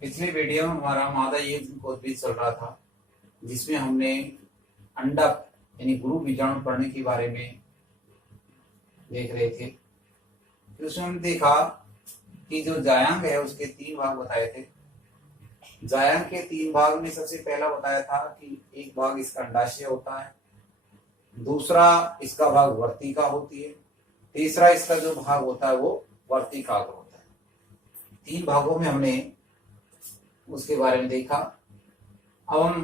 पिछले वीडियो में हमारा मादा युग्म कोषबीज चल रहा था, जिसमें हमने अंडक यानी गुरु बीजाणु पढ़ने के बारे में देख रहे थे। फिर उसमें हमने देखा कि जो जायांग है उसके 3 भाग बताए थे। जायांग के 3 भाग में सबसे पहला बताया था कि एक भाग इसका अंडाशय होता है, दूसरा इसका भाग वर्तिका होती है, तीसरा इसका जो भाग होता है वो वर्तिकाग्र होता है। 3 भागों में हमने उसके बारे में देखा। अब हम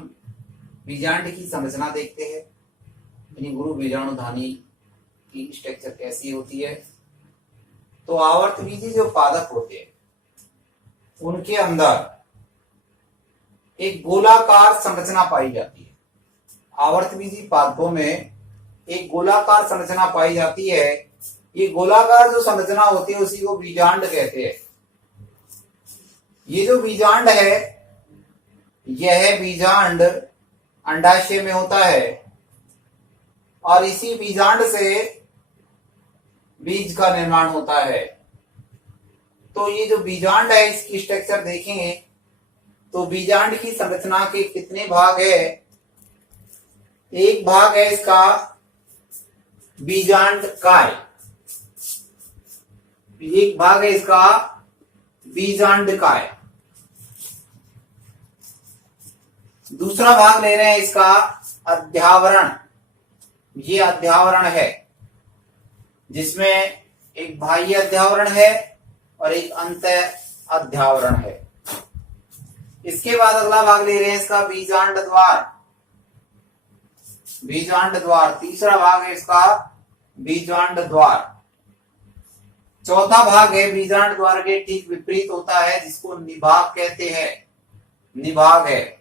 बीजांड की संरचना देखते हैं, यानी गुरु बीजाणुधानी की स्ट्रक्चर कैसी होती है। तो आवर्तबीजी जो पादप होते हैं उनके अंदर एक गोलाकार संरचना पाई जाती है। आवर्तबीजी पादपों में एक गोलाकार संरचना पाई जाती है। ये गोलाकार जो संरचना होती है उसी को बीजांड कहते हैं। ये जो बीजांड है यह बीजांड अंडाशय में होता है और इसी बीजांड से बीज का निर्माण होता है। तो ये जो बीजांड है इसकी स्ट्रक्चर देखेंगे तो बीजांड की संरचना के कितने भाग है। एक भाग है इसका बीजांड काय, एक भाग है इसका बीजांड काय, दूसरा भाग ले रहे हैं इसका अध्यावरण। ये अध्यावरण है जिसमें एक बाह्य अध्यावरण है और एक अंत अध्यावरण है। इसके बाद अगला भाग ले रहे हैं इसका बीजांड द्वार, बीजांड द्वार। तीसरा भाग है इसका बीजांड द्वार। चौथा भाग है बीजांड द्वार के ठीक विपरीत होता है, जिसको निभाग कहते हैं। निभाग है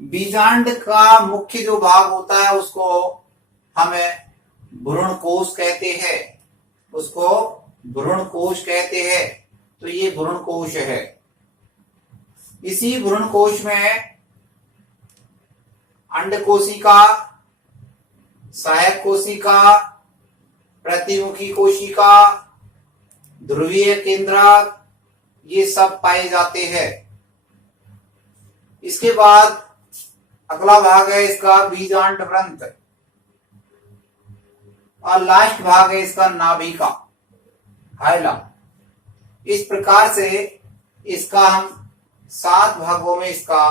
बीजांड का मुख्य जो भाग होता है उसको हमें भ्रूण कोश कहते हैं, उसको भ्रूण कोश कहते हैं। तो ये भ्रूण कोश है। इसी भ्रूण कोश में अंड कोशिका, सहायक कोशिका, प्रतिमुखी कोशिका, ध्रुवीय केंद्रक ये सब पाए जाते हैं। इसके बाद अगला भाग है इसका बीजांड व्रंत और लास्ट भाग है इसका नाभिका, हाइला। इस प्रकार से इसका हम 7 भागों में इसका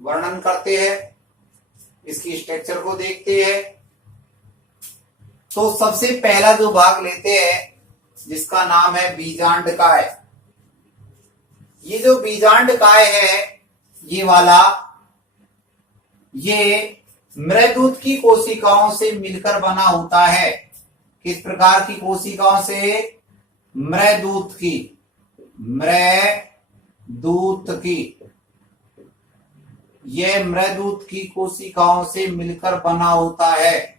वर्णन करते हैं, इसकी स्ट्रक्चर को देखते हैं। तो सबसे पहला जो भाग लेते हैं जिसका नाम है बीजांड काय। ये जो बीजांड काय है ये वाला, ये मृदूत की कोशिकाओं से मिलकर बना होता है। किस प्रकार की कोशिकाओं से? मृदूत की, मृदूत की। यह मृदूत की कोशिकाओं से मिलकर बना होता है।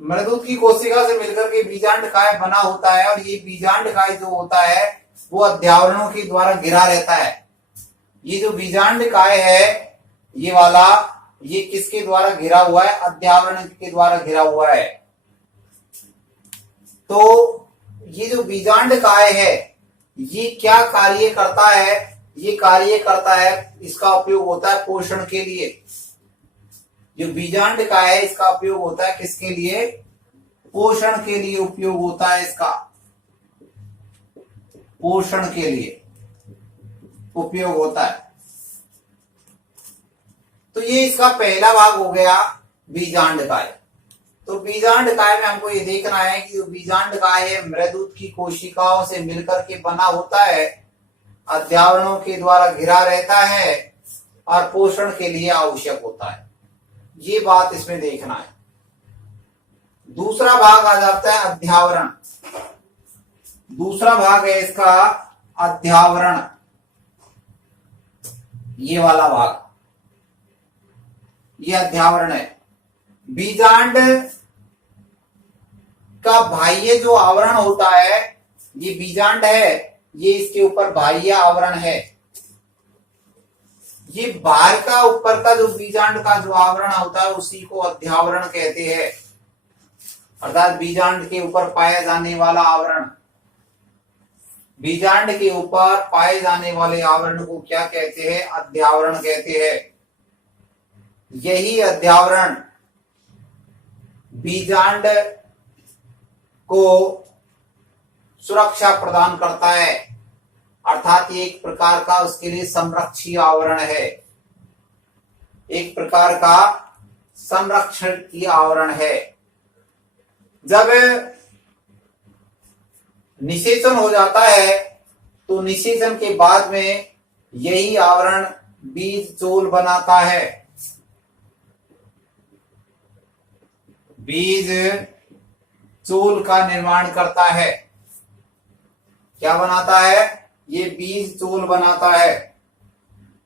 मृदूत की कोशिका से मिलकर के बीजांड काय बना होता है और ये बीजांड काय जो होता है वो अध्यावरणों के द्वारा घिरा रहता है। ये जो बीजांड काय है ये वाला, ये किसके द्वारा घिरा हुआ है? अध्यावरण के द्वारा घिरा हुआ है। तो ये जो बीजांड काय है ये क्या कार्य करता है? ये कार्य करता है, इसका उपयोग होता है पोषण के लिए। जो बीजांड काय है इसका उपयोग होता है किसके लिए? पोषण के लिए उपयोग होता है इसका, पोषण के लिए उपयोग होता है। तो ये इसका पहला भाग हो गया बीजांड काय। तो बीजांड काय में हमको ये देखना है कि जो बीजांड काय है मृदूत की कोशिकाओं से मिलकर के बना होता है, अध्यावरणों के द्वारा घिरा रहता है और पोषण के लिए आवश्यक होता है। ये बात इसमें देखना है। दूसरा भाग आ जाता है अध्यावरण। दूसरा भाग है इसका अध्यावरण, ये वाला भाग, ये अध्यावरण है। बीजांड का बाह्य जो आवरण होता है, ये बीजांड है, ये इसके ऊपर बाह्य आवरण है। ये बाहर का ऊपर का जो बीजांड का जो आवरण होता है उसी को अध्यावरण कहते हैं, अर्थात बीजांड के ऊपर पाया जाने वाला आवरण बीजांड के ऊपर पाए जाने वाले आवरण को क्या कहते हैं? अध्यावरण कहते हैं। यही अध्यावरण बीजांड को सुरक्षा प्रदान करता है, अर्थात एक प्रकार का उसके लिए संरक्षी आवरण है, एक प्रकार का संरक्षण की आवरण है। जब निषेचन हो जाता है तो निषेचन के बाद में यही आवरण बीज चोल बनाता है। बीज चोल का निर्माण करता है। क्या बनाता है? ये बीज चोल बनाता है।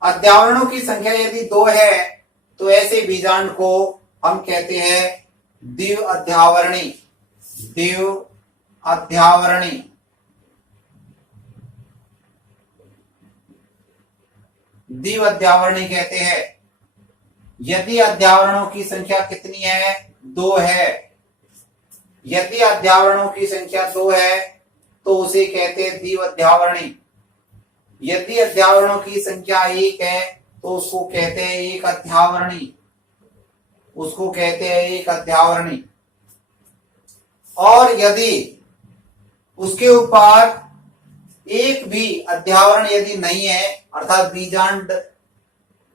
अध्यावरणों की संख्या यदि 2 है तो ऐसे बीजांड को हम कहते हैं द्विव अध्यावरणी। द्विव अध्यावरणी। द्विव अध्यावरणी कहते हैं। यदि अध्यावरणों की संख्या कितनी है? 2 है। यदि अध्यावरणों की संख्या 2 है तो उसे कहते हैं द्विव अध्यावरणी। यदि अध्यावरणों की संख्या 1 है तो उसको कहते हैं एक अध्यावरणी। उसको कहते हैं एक अध्यावरणी। और यदि उसके ऊपर एक भी अध्यावरण यदि नहीं है, अर्थात बीजांड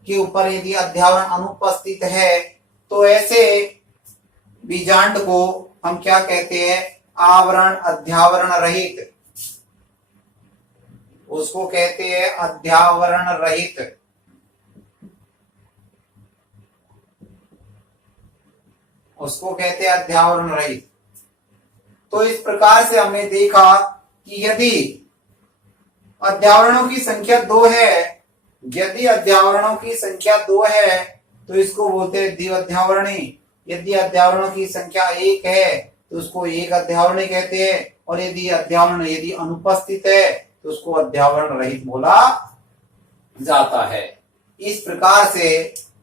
के ऊपर यदि अध्यावरण अनुपस्थित है, तो ऐसे बीजांड को हम क्या कहते हैं? आवरण अध्यावरण रहित। उसको कहते हैं अध्यावरण रहित। उसको कहते हैं अध्यावरण रहित। तो इस प्रकार से हमने देखा कि यदि अध्यावरणों की संख्या 2 है, यदि अध्यावरणों की संख्या 2 है तो इसको बोलते हैं द्विव अध्यावरणी। यदि अध्यावरणों की संख्या 1 है तो उसको एक अध्यावरणी कहते हैं, और यदि अध्यावरण यदि अनुपस्थित है तो उसको अध्यावरण रहित बोला जाता है। इस प्रकार से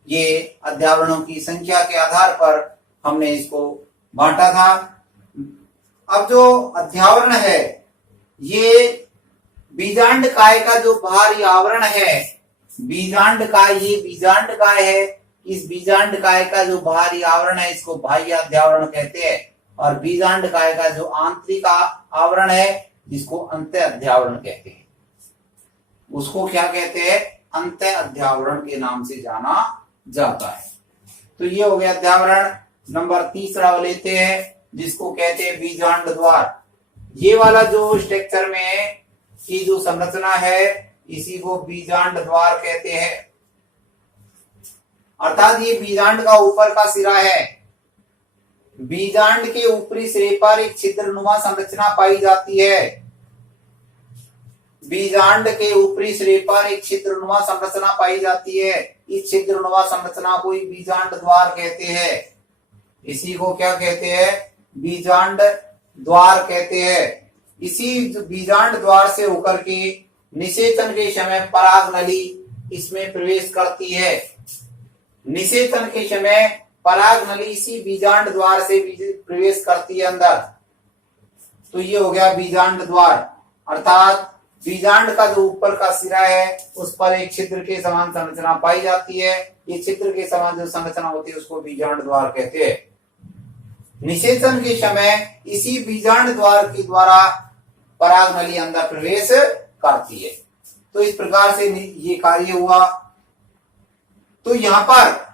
ये अध्यावरणों की संख्या के आधार पर हमने इसको बांटा था। अब जो अध्यावरण है, ये बीजांड काय का जो बाहरी आवरण है, बीजांड काय, ये बीजांड काय है, इस बीजांड काय का जो बाहरी आवरण है इसको बाह्य अध्यावरण कहते हैं, और बीजांड काय का जो आंतरिक आवरण है जिसको अंत्य अध्यावरण कहते हैं, उसको क्या कहते हैं? अंत्य अध्यावरण के नाम से जाना जाता है। तो ये हो गया अध्यावरण। नंबर 3 लेते हैं जिसको कहते हैं बीजांड द्वार। ये वाला जो स्ट्रक्चर में की जो संरचना है इसी को बीजांड द्वार कहते हैं। अर्थात ये बीजांड का ऊपर का सिरा है। बीजांड के ऊपरी सिरे पर एक छिद्रनुमा संरचना पाई जाती है। बीजांड के ऊपरी सिरे पर एक छिद्रनुमा संरचना पाई जाती है। इस छिद्रनुमा संरचना को बीजांड द्वार कहते हैं। इसी को क्या कहते हैं? बीजांड द्वार कहते हैं। इसी बीजांड द्वार से होकर के निषेचन के समय पराग नली इसमें प्रवेश करती है। निषेचन के समय पराग नली इसी बीजांड द्वार से प्रवेश करती है अंदर। तो ये हो गया बीजांड द्वार। अर्थात बीजांड का जो ऊपर का सिरा है उस पर एक छिद्र के समान संरचना पाई जाती है। ये छिद्र के समान जो संरचना होती है उसको बीजांड द्वार कहते हैं। निषेचन के समय इसी बीजांड द्वार के द्वारा पराग नली अंदर प्रवेश करती है। तो इस प्रकार से ये कार्य हुआ। तो यहाँ पर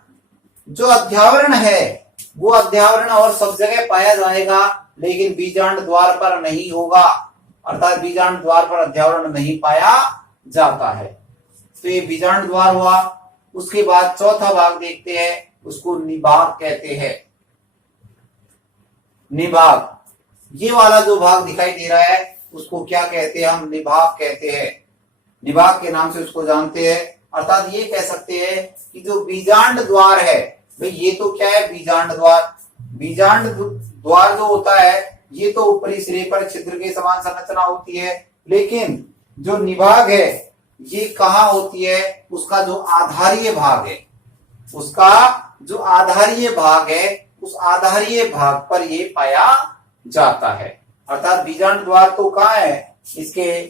जो अध्यावरण है वो अध्यावरण और सब जगह पाया जाएगा, लेकिन बीजांड द्वार पर नहीं होगा। अर्थात बीजांड द्वार पर अध्यावरण नहीं पाया जाता है। तो ये बीजांड द्वार हुआ। उसके बाद चौथा भाग देखते हैं, उसको निभाग कहते हैं। निभाग, ये वाला जो भाग दिखाई दे रहा है उसको क्या कहते हैं? हम निभाग कहते हैं। निभाग के नाम से उसको जानते हैं। अर्थात ये कह सकते हैं कि जो बीजांड द्वार है, भाई ये तो क्या है? बीजांड द्वार। बीजांड द्वार जो होता है ये तो ऊपरी सिरे पर छिद्र के समान संरचना होती है, लेकिन जो निभाग है ये कहाँ होती है? उसका जो आधारीय भाग है, उसका जो आधारीय भाग है उस आधारीय भाग पर ये पाया जाता है। अर्थात बीजांड द्वार तो कहाँ है? इसके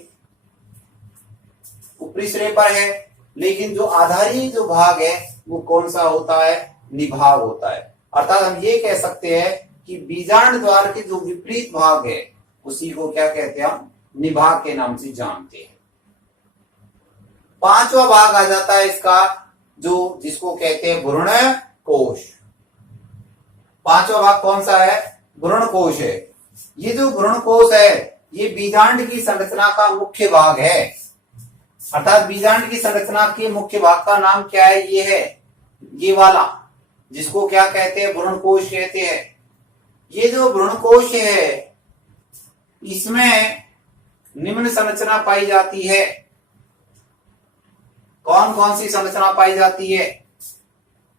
ऊपरी सिरे पर है, लेकिन जो आधारी जो भाग है वो कौन सा होता है? निभाग होता है। अर्थात हम ये कह सकते हैं कि बीजांड द्वार के जो विपरीत भाग है उसी को क्या कहते हैं? हम निभाग के नाम से जानते हैं। पांचवा भाग आ जाता है इसका, जो जिसको कहते हैं भ्रूण कोश। पांचवा भाग कौन सा है? भ्रूण कोश है। ये जो भ्रूण कोश है ये बीजांड की संरचना का मुख्य भाग है। अर्थात बीजांड की संरचना के मुख्य भाग का नाम क्या है? ये है, ये वाला, जिसको क्या कहते हैं? भ्रूण कोश कहते हैं। ये जो भ्रूण कोश है इसमें निम्न संरचना पाई जाती है। कौन कौन सी संरचना पाई जाती है?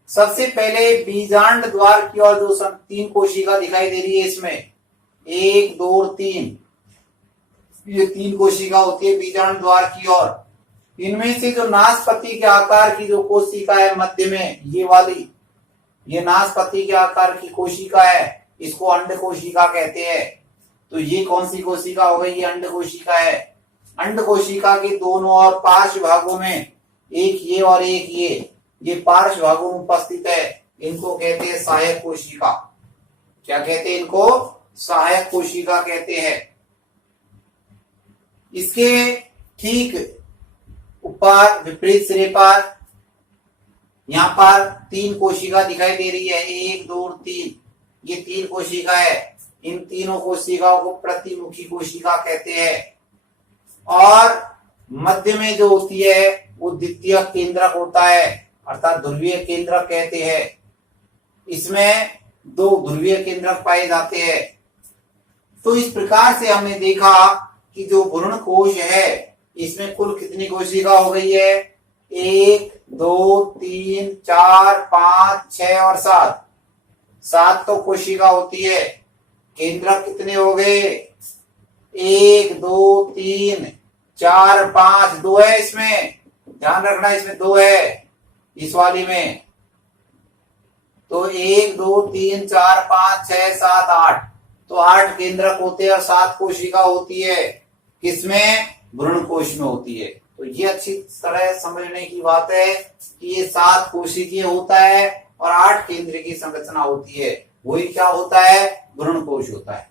सबसे पहले बीजांड द्वार की ओर जो 3 कोशिका दिखाई दे रही है इसमें, 1 2 और 3, ये 3 कोशिका होती है बीजांड द्वार की ओर। इनमें से जो नाशपति के आकार की जो कोशिका है मध्य में, ये वाली, ये नाशपति के आकार की कोशिका है, इसको अंड कोशिका कहते हैं। तो ये कौन सी कोशिका हो गई? ये अंड कोशिका है। अंड कोशिका के दोनों और पार्श्व भागों में, एक ये और एक ये पार्श्व भागों में उपस्थित है, इनको कहते हैं सहायक कोशिका। क्या कहते हैं इनको? सहायक कोशिका कहते हैं। इसके ठीक ऊपर विपरीत सिरे पर यहां पर 3 कोशिका दिखाई दे रही है, 1 2 और 3, ये 3 कोशिका है। इन तीनों कोशिकाओं को प्रतिमुखी कोशिका कहते हैं। और मध्य में जो होती है वो द्वितीय केंद्रक होता है, अर्थात ध्रुवीय केंद्रक कहते हैं। इसमें 2 ध्रुवीय केंद्रक पाए जाते हैं। तो इस प्रकार से हमने देखा कि जो भ्रूण कोश है इसमें कुल कितनी कोशिका हो गई है? 1 2 3 4 5 6 और 7 तो कोशिका होती है। केंद्रक कितने हो गए? 1 2 3 4 5, 2 है इसमें, ध्यान रखना इसमें 2 है इस वाली में। तो 1 2 3 4 5 6 7 8, तो 8 केंद्रक होते हैं और 7 कोशिका होती है। किसमें? भ्रूण कोश में होती है। तो ये अच्छी तरह समझने की बात है कि ये 7 कोशिकीय होता है और 8 केंद्र की संरचना होती है। वही क्या होता है? भ्रूण कोश होता है।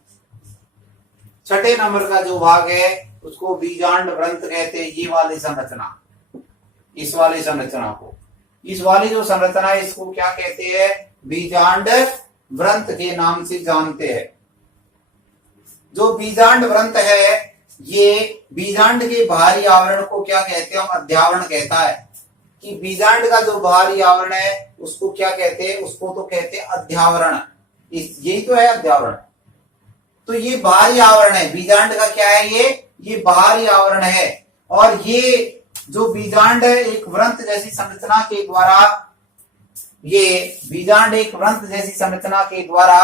छठे नंबर का जो भाग है उसको बीजांड व्रंत कहते हैं। ये वाली संरचना, इस वाली संरचना को, इस वाली जो संरचना है इसको क्या कहते हैं? बीजांड व्रंत के नाम से जानते हैं। जो बीजांड व्रंत है ये बीजांड के बाहरी आवरण को क्या कहते हैं? अध्यावरण कहता है कि बीजांड का जो बाहरी आवरण है उसको क्या कहते हैं? उसको तो कहते हैं अध्यावरण। यही तो है अध्यावरण। तो ये बाहरी आवरण है बीजांड का। क्या है ये बाहरी आवरण है। और ये जो बीजांड है एक व्रंत जैसी संरचना के द्वारा, ये बीजांड एक व्रंत जैसी संरचना के द्वारा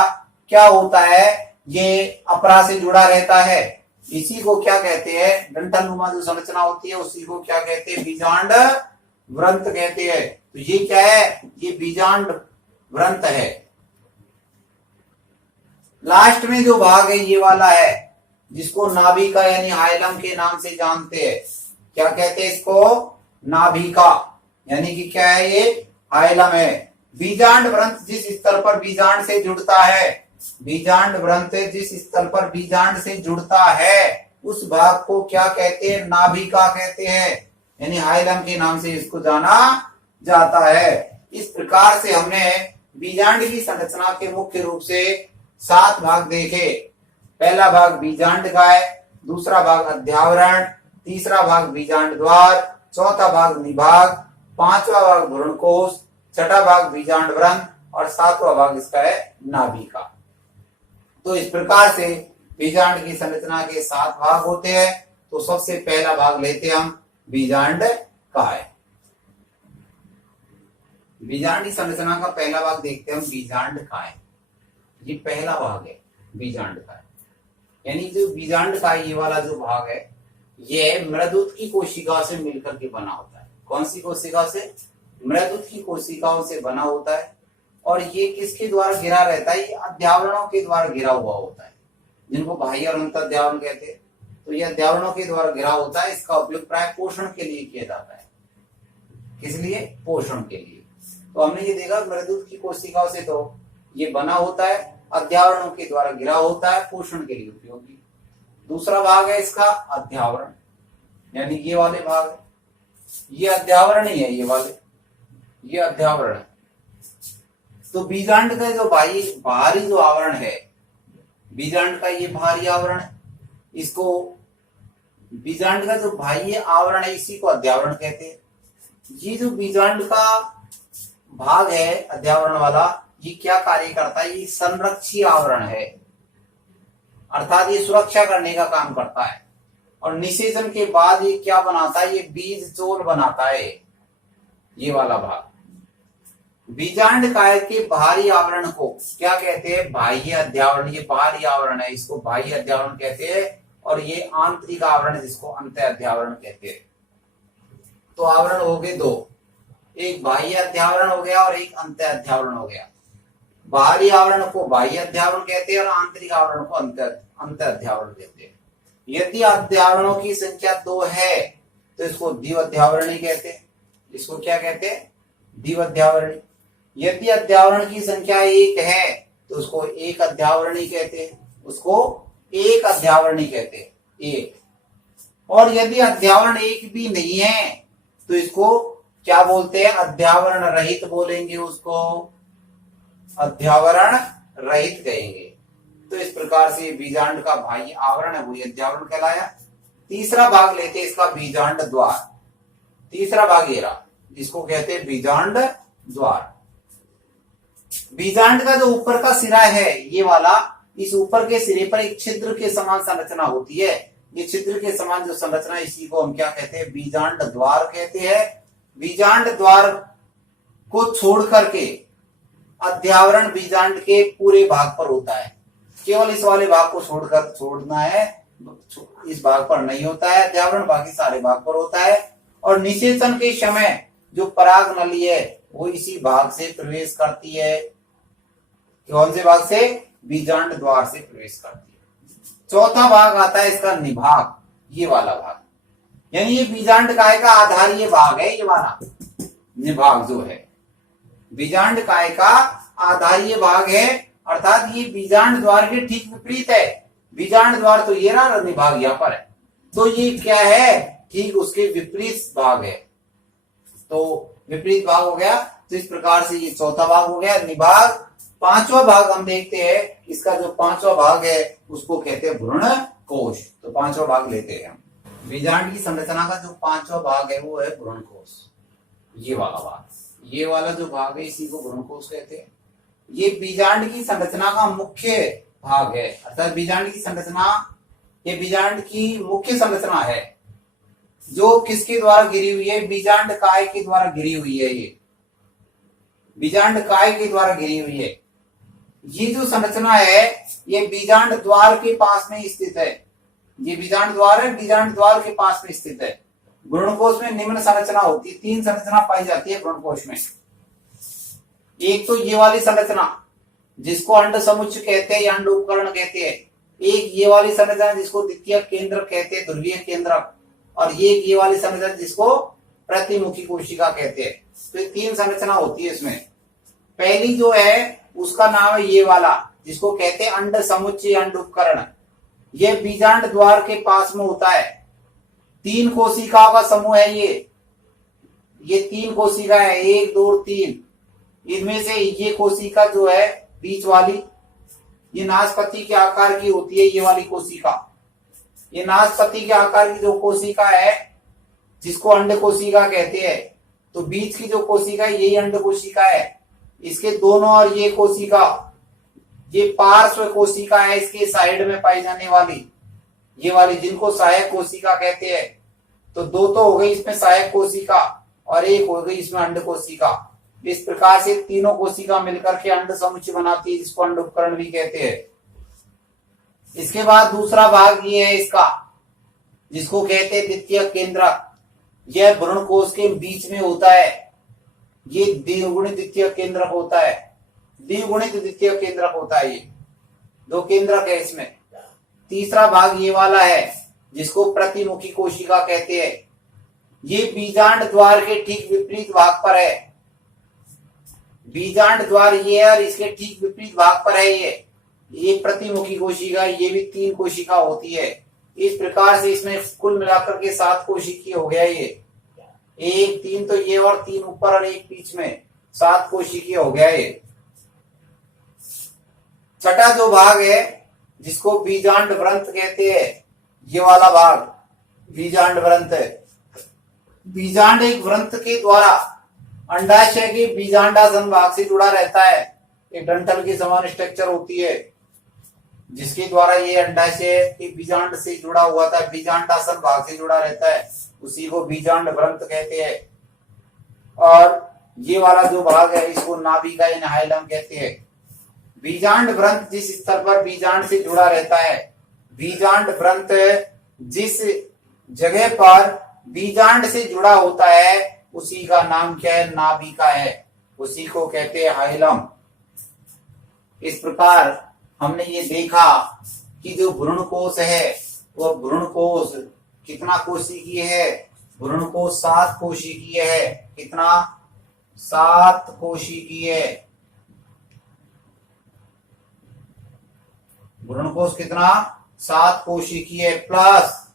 क्या होता है? ये अपरा से जुड़ा रहता है। इसी को क्या कहते हैं? डंठलनुमा जो संरचना होती है उसी को क्या कहते हैं? बीजांड व्रंत कहते हैं। तो ये क्या है? ये बीजांड व्रंत है। लास्ट में जो भाग है ये वाला है जिसको नाभिका यानी हाइलम के नाम से जानते हैं। क्या कहते हैं इसको? नाभिका, यानी कि क्या है? ये हाइलम है। बीजांड व्रंत जिस स्थल पर बीजांड से जुड़ता है, बीजांड व्रंत जिस स्थल पर बीजांड से जुड़ता है उस भाग को क्या कहते हैं? नाभिका कहते हैं, यानी हाइलम के नाम से इसको जाना जाता है। इस प्रकार से हमने बीजांड की संरचना के मुख्य रूप से 7 भाग देखे। पहला भाग बीजांड का है, दूसरा भाग अध्यावरण, तीसरा भाग बीजांड द्वार, चौथा भाग निभाग, पांचवा भाग भ्रूणकोश, छठा भाग बीजांड व्रंत और 7वां भाग इसका है नाभिका। तो इस प्रकार से बीजांड की संरचना के 7 भाग होते हैं। तो सबसे पहला भाग लेते हम बीजांड का है। बीजांड की संरचना का पहला भाग देखते हैं हम बीजांड का है। ये पहला भाग है बीजांड का है, यानी जो बीजांड का ये वाला जो भाग है ये मृदुत की कोशिका से मिलकर के बना होता है। कौन सी कोशिका से? मृदुत की कोशिकाओं से बना होता है। और ये किसके द्वारा घिरा रहता है? ये अध्यावरणों के द्वारा घिरा हुआ होता है, जिनको बाह्य और अंतर्ध्यावरण कहते हैं। तो यह अध्यावरणों के द्वारा घिरा होता है। इसका उपयोग प्राय पोषण के लिए किया जाता है। किस लिए? पोषण के लिए। तो हमने ये देखा मृदुत की कोशिकाओं से तो ये बना होता है, अध्यावरणों के द्वारा घिरा होता है, पोषण के लिए उपयोगी। दूसरा भाग है इसका अध्यावरण, यानी ये वाले भाग, ये अध्यावरण ही है, ये वाले, ये अध्यावरण है। तो बीजांड का जो बाहरी जो आवरण है, बीजांड का ये बाहरी आवरण है, इसको बीजांड का जो बाह्य आवरण है इसी को अध्यावरण कहते हैं। ये जो बीजांड का भाग है अध्यावरण वाला, ये क्या कार्य करता है? ये संरक्षी आवरण है, अर्थात ये सुरक्षा करने का काम करता है। और निषेचन के बाद ये क्या बनाता है? ये बीज चोल बनाता है, ये वाला भाग। बीजांड काय के बाहरी आवरण को क्या कहते हैं? बाह्य अध्यावरण। ये बाहरी आवरण है, इसको बाह्य अध्यावरण कहते हैं। और ये आंतरिक आवरण जिसको अंत अध्यावरण कहते हैं। तो आवरण हो गए दो, एक बाह्य अध्यावरण हो गया और एक अंत अध्यावरण हो गया। बाहरी आवरण को बाह्य अध्यावरण कहते हैं और आंतरिक आवरण को अंत अध्यावरण कहते हैं। यदि अध्यावरणों की संख्या 2 है तो इसको द्विअध्यावरणी कहते हैं। इसको क्या कहते हैं? द्विअध्यावरणी। यदि अध्यावरण की संख्या 1 है तो उसको एक अध्यावरणी कहते हैं, उसको एक अध्यावरणी कहते हैं, एक। और यदि अध्यावरण एक भी नहीं है तो इसको क्या बोलते हैं? अध्यावरण रहित बोलेंगे, उसको अध्यावरण रहित कहेंगे। तो इस प्रकार से बीजांड का बाह्य आवरण है वही अध्यावरण कहलाया। तीसरा भाग लेते हैं इसका बीजांड द्वार। तीसरा भाग ये रहा, जिसको कहते हैं बीजांड द्वार। बीजांड का जो ऊपर का सिरा है ये वाला, इस ऊपर के सिरे पर एक छिद्र के समान संरचना होती है। ये छिद्र के समान जो संरचना, इसी को हम क्या कहते हैं? बीजांड द्वार कहते हैं। बीजांड द्वार को छोड़ करके अध्यावरण बीजांड के पूरे भाग पर होता है। केवल इस वाले भाग को छोड़ना है, इस भाग पर नहीं होता है अध्यावरण, बाकी सारे भाग पर होता है। और निषेचन के समय जो पराग नली है वो इसी भाग से प्रवेश करती है। कौन से भाग से? बीजांड द्वार से प्रवेश करती है। चौथा भाग आता है इसका निभाग, ये वाला भाग, यानी ये बीजांड काय का आधारीय भाग है। ये वाला निभाग जो है बीजांड काय का आधारीय भाग है, अर्थात ये बीजांड द्वार के ठीक विपरीत है। बीजांड द्वार तो ये रहा, निभाग यहाँ पर है, तो ये क्या है? ठीक उसके विपरीत भाग है। तो विपरीत भाग हो गया। तो इस प्रकार से ये चौथा भाग हो गया निभाग। पांचवा भाग हम देखते हैं, इसका जो पांचवा भाग है उसको कहते हैं भ्रूण कोश। तो पांचवा भाग लेते हैं हम। बीजांड की संरचना का जो पांचवा भाग है वो है भ्रूण कोश, ये वाला भाग। ये वाला जो भाग है इसी को भ्रूण कोश कहते हैं। ये बीजांड की संरचना का मुख्य भाग है, अर्थात बीजांड की संरचना, ये बीजांड की मुख्य संरचना है जो किसके द्वारा घिरी हुई है? बीजांड काय के द्वारा घिरी हुई है। ये बीजांड काय के द्वारा घिरी हुई है। ये जो संरचना है ये बीजांड द्वार के पास में स्थित है। ये बीजांड द्वार है, बीजांड द्वार के पास में स्थित है। भ्रूणकोश में निम्न संरचना होती है, 3 संरचना पाई जाती है भ्रूणकोश में। एक तो ये वाली संरचना जिसको अंड समुच्चय कहते हैं या अंड उपकरण कहते हैं। एक ये वाली संरचना जिसको द्वितीय केंद्र कहते हैं, ध्रुवीय केंद्रक। और ये वाली संरचना जिसको प्रतिमुखी कोशिका कहते हैं। तो 3 संरचना होती है इसमें। पहली जो है उसका नाम है ये वाला, जिसको कहते हैं अंड समुच्चय अंड उपकरण। ये बीजांड द्वार के पास में होता है। 3 कोशिकाओं का समूह है ये 3 कोशिका है, 1 2 3। इनमें से ये कोशिका जो है बीच वाली, ये नाशपति के आकार की होती है। ये वाली कोशिका, ये नाशपति के आकार की जो कोशिका है जिसको अंड कोशिका कहते हैं। तो बीच की जो कोशिका है यही अंड कोशिका है। इसके दोनों और ये कोशिका, ये पार्श्व कोशिका है इसके साइड में पाई जाने वाली, ये वाली जिनको सहायक कोशिका कहते हैं। तो 2 तो हो गई इसमें सहायक कोशिका और 1 हो गई इसमें अंड कोशिका। इस प्रकार से तीनों कोशिका मिलकर के अंड समुच्चय बनाती है, जिसको अंड उपकरण भी कहते हैं। इसके बाद दूसरा भाग ये है इसका, जिसको कहते हैं द्वितीय केंद्रक। यह भ्रूणकोश के बीच में होता है। ये द्विगुणित द्वितीय केंद्रक होता है, द्विगुणित द्वितीय केंद्रक होता है। ये 2 केंद्रक है इसमें। तीसरा भाग ये वाला है, जिसको प्रतिमुखी कोशिका कहते हैं। ये बीजांड द्वार के ठीक विपरीत भाग पर है। बीजांड द्वार ये है और इसके ठीक विपरीत भाग पर है ये प्रतिमुखी कोशिका, ये भी 3 कोशिका होती है। इस प्रकार से इसमें कुल मिलाकर के 7 कोशिकीय हो गया ये। 1 3 तो ये और 3 ऊपर और 1 बीच में, 7 कोशिकीय हो गया ये। छठा जो भाग है जिसको बीजांड व्रंत कहते हैं, ये वाला भाग बीजांड व्रंत है। बीजांड एक व्रंत के द्वारा अंडाशय के बीजांडासन भाग से जुड़ा रहता है। एक डंठल की समान स्ट्रक्चर होती है जिसके द्वारा ये अंडाशय के बीजांड से जुड़ा हुआ था, बीजांडासन भाग से जुड़ा रहता है, उसी को बीजांड व्रंत कहते हैं। और ये वाला जो भाग है इसको नाभिका या हाइलम कहते हैं। बीजांड व्रंत जिस स्तर पर बीजांड से जुड़ा रहता है, बीजांड व्रंत जिस जगह पर बीजांड से जुड़ा होता है उसी का नाम क्या है, नाभिका है, उसी को कहते हैं हाइलम। इस प्रकार हमने ये देखा कि जो भ्रूणकोश है वो भ्रूणकोश कितना कोशिकीय है, भ्रूणकोश 7 कोशिकीय है। कितना? 7 कोशिकीय। भ्रूणकोश कितना? 7 कोशिकीय प्लस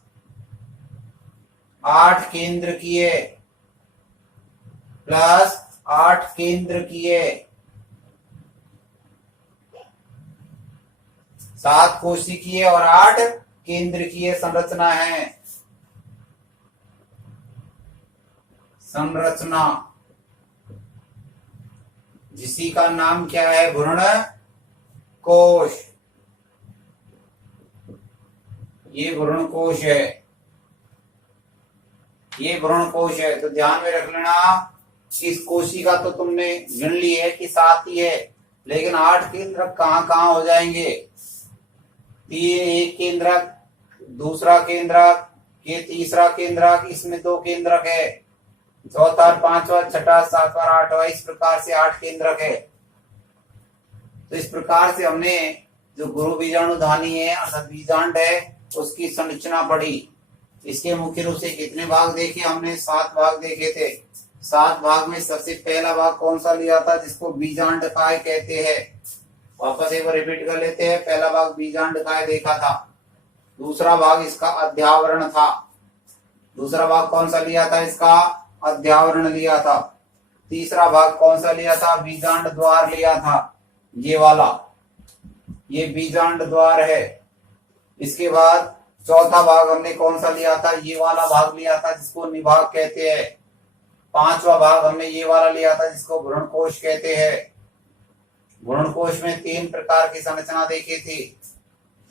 8 केंद्रकीय, प्लस 8 केंद्रकीय। 7 कोशिकीय और 8 केंद्रकीय संरचना है। संरचना जिसी का नाम क्या है, भ्रूणकोश। ये भ्रूणकोश है, ये भ्रूणकोश है। तो ध्यान में रख लेना कि इस कोशिका तो तुमने गिन ली है कि 7 ही है, लेकिन 8 केंद्रक कहां कहां हो जाएंगे। एक केंद्रक, दूसरा केंद्रक, ये तीसरा केंद्रक, इसमें 2 केंद्रक है, चौथा, 5वां, 6वां, 7वां, 8वां, इस प्रकार से 8 केंद्रक है। तो इस प्रकार से हमने जो गुरु बीजाणुधानी है अर्थात बीजांड है उसकी संरचना पढ़ी। इसके मुख्य रूप से कितने भाग देखे हमने? 7 भाग देखे थे। 7 भाग में सबसे पहला भाग कौन सा लिया था, जिसको बीजांडकाय कहते हैं। वापस एक बार रिपीट कर लेते हैं। पहला भाग बीजांडकाय देखा था, दूसरा भाग इसका अध्यावरण था। दूसरा भाग कौन सा लिया था? इसका अध्यावरण लिया था। तीसरा भाग कौन सा लिया था? बीजांड द्वार लिया था, ये वाला, ये बीजांड द्वार है। इसके बाद चौथा भाग हमने कौन सा लिया था? ये वाला भाग लिया था जिसको निभाग कहते हैं। 5वां भाग हमने ये वाला लिया था जिसको भ्रूणकोश कहते हैं। भ्रूणकोश में 3 प्रकार की संरचना देखी थी।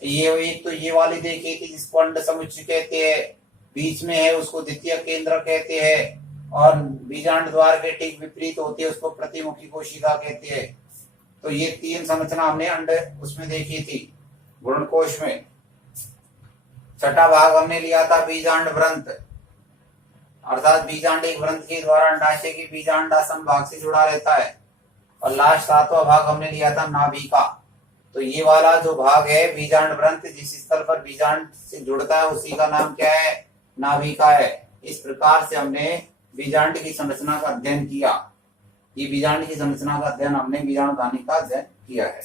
ये एक तो ये वाली देखी थी जिसको अंड समुच्चय कहते हैं, बीच में है उसको द्वितीय केंद्र कहते हैं, और बीजांड द्वार के ठीक विपरीत होती है उसको प्रतिमुखी कोशिका कहते हैं। तो ये 3 संरचना हमने अंड उसमें देखी थी भ्रूणकोश में। छठा भाग हमने लिया था बीजांड व्रंत, अर्थात बीजांड एक व्रंत के द्वारा अंडाशय के बीजांडासन भाग से जुड़ा रहता है। और लास्ट 7वां भाग हमने लिया था नाभिका। तो ये वाला जो भाग है बीजांड व्रंत जिस स्थल पर बीजांड से जुड़ता है उसी का नाम क्या है? नाभिका है। इस प्रकार से हमने बीजांड की संरचना का अध्ययन किया। ये बीजांड की संरचना का अध्ययन हमने बीजाणुधानी का अध्ययन किया है।